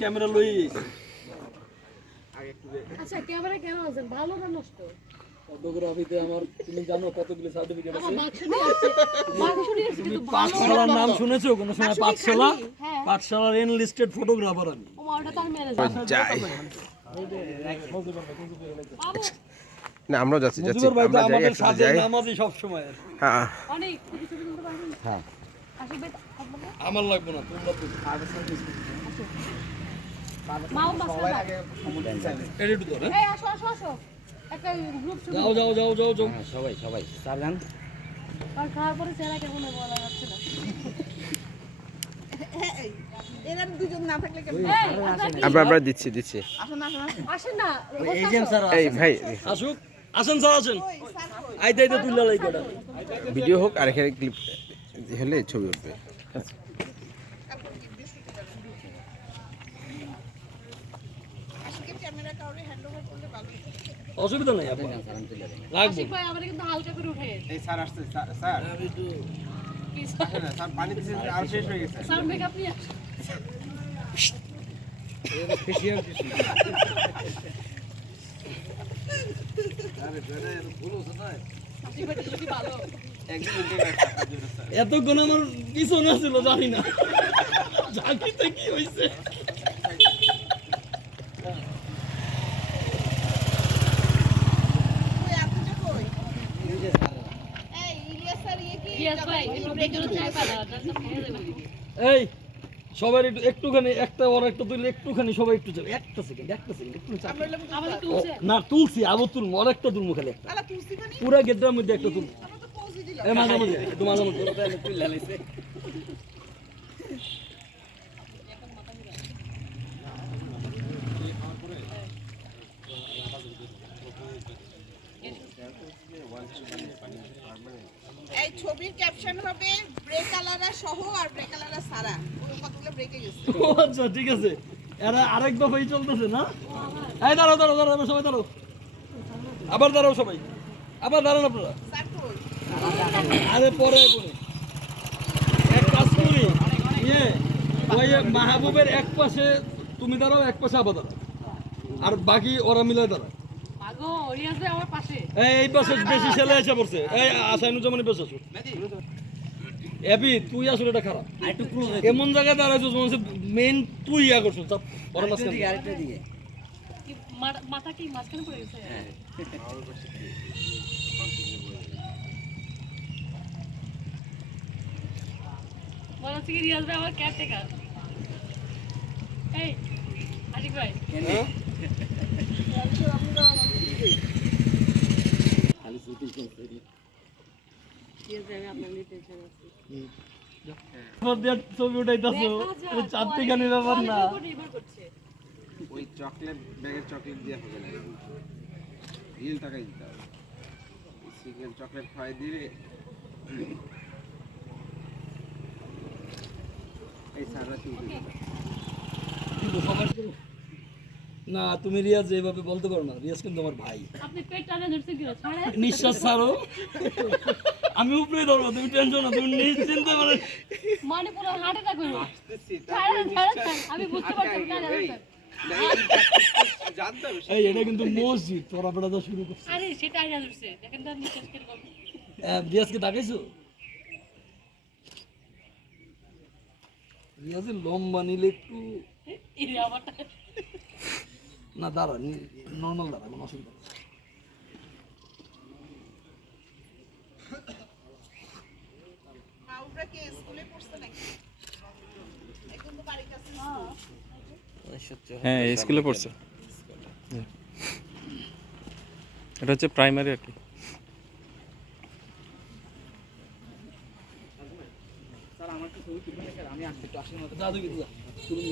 Camera লই আচ্ছা camera কেন আছেন? ভালো না নষ্ট? ফটোগ্রাফিতে আমার তুমি জানো কতগুলো সার্টিফিকেট আছে? বাক্স নিয়ে আছে। বাক্স নিয়ে আছে কিন্তু ভালো পাঠশালার নাম শুনেছো? কোনো সময় পাঠশালা। পাঠশালার এনলিস্টেড ফটোগ্রাফার আমি। ও মা, ওটা তো আমি ম্যানেজ যাই। না আমরাও যাচ্ছি আমরা যাই একসাথে যাই। নামাজি সব সময় হ্যাঁ। অনেক হ্যাঁ। আমার লাগবে না তোমরা তো মাও মাসলা এডিট ধর হ্যাঁ এই আসো আসো আসো। একটা গ্রুপ ছবি যাও যাও যাও যাও যাও। সবাই সবাই সাবধান। আর খাওয়ার পরে চেহারা কেমন বলা যাচ্ছে না। এরা দুজন না থাকলে কেমন এই, আপনারা কি- আমরা আমরা দিচ্ছি দিচ্ছি। আসুন আসুন আসুন। আসেন স্যার এই ভাই আসুক আসেন স্যার আসেন। আইতে আইতে তুললা ভিডিও হোক আর এখানে ক্লিপ হলে ছবি উঠবে। আজকে ক্যামেরা কাউরে হ্যান্ড ওভার করলে ভালো হতো। অসুবিধা নাই আপনি রাখব। আশিক ভাই আমাদের কিন্তু হালকা করে উঠে এই স্যার আসছে স্যার স্যার। কি আসেন না, স্যার পানি দিচ্ছে আর শেষ হয়ে গেছে। স্যার মেকআপ নিয়ে আসেন। আশিক ভাই তো কি ভালো একদিন ইন্টারনেট কাটার জন্য স্যার এতক্ষণ আমার পিছনে ছিল জানি না। কি কই এই সবার একটু একটুখানি একটা ওর একটা তুললে একটুখানি সবাই একটু যাবে। একটা সেকেন্ড একটা সেকেন্ড একটু না তুলছি আবার তুলবো আর একটা তুলবো খালি একটা। মানে? পুরা গেটটার মধ্যে একটা তুলবো। এই মাঝে মাঝে একটু মাঝে মাঝে এই ছবির ক্যাপশন হবে ব্রেক আলারা সহ আর ব্রেক আলারা সারা। ওর কতগুলো ব্রেকে গেছে। আচ্ছা ঠিক আছে। এরা আরেক দফাই চলতেছে না? এই দাঁড়াও দাঁড়াও দাঁড়াও সবাই দাঁড়াও। আবার দাঁড়াও সবাই। আবার দাঁড়ান আপনারা। আরে পরে পরে এক কাজ করি। ইয়ে ওই মাহবুবের এক পাশে তুমি দাঁড়াও এক পাশে আবার দাঁড়াও। আর বাকি ওরা মিলে দাঁড়াও আগো রিয়াজ পাশে। এই এই পাশে বেশি ছেলে এসে পড়ছে। এই আসাইনুজ্জামানের পাশে আসো এবি তুই আসলে এটা খারাপ। এমন জায়গায় দাঁড়াইছিস মনে হচ্ছে মেন তুই ইয়া করছিস মাঝখানে। কি মা- মাথা কি মাঝখানে পড়ে গেছে? মনে হচ্ছে কি রিয়াজ ভাই আমার কেয়ারটেকার এই আশিক ভাই। দিয়ে ছবি উঠাইতাছো চারটিখানি ব্যাপার না ওই চকলেট ব্যাগের চকলেট দিয়ে হবে না টাকাই দিতে হবে সিঙ্গেল চকলেট খাওয়াই দিলে এই স্যাররা তুলতে দিবে। কিন্তু সবার তো- না তুমি রিয়াজ এইভাবে বলতে পারো না। রিয়াজ কিন্তু আমার ভাই। নিঃশ্বাস ছাড়ো। আমি উপরে ধরবো তুমি টেনশন না তুমি নিশ্চিন্তে মানে মানে পুরো ছাড়েন ছাড়েন। আমি বুঝতে পারছি এই, এটা কিন্তু মসজিদ তোরা বেড়া শুরু করছে। আরে সেটা আইনা ধরছে। দেখেন তো নিঃশ্বাস কীরকম রিয়াজকে ডাকাইছো রিয়াজের লম্বা নিলে একটু না দাঁড়া নর্মাল দাঁড়া কোনো অসুবিধা নেই। কি স্কুলে পড়ছে। হ্যাঁ। স্কুলে। পড়ছে। এটা হচ্ছে প্রাইমারি আর কি। শুরু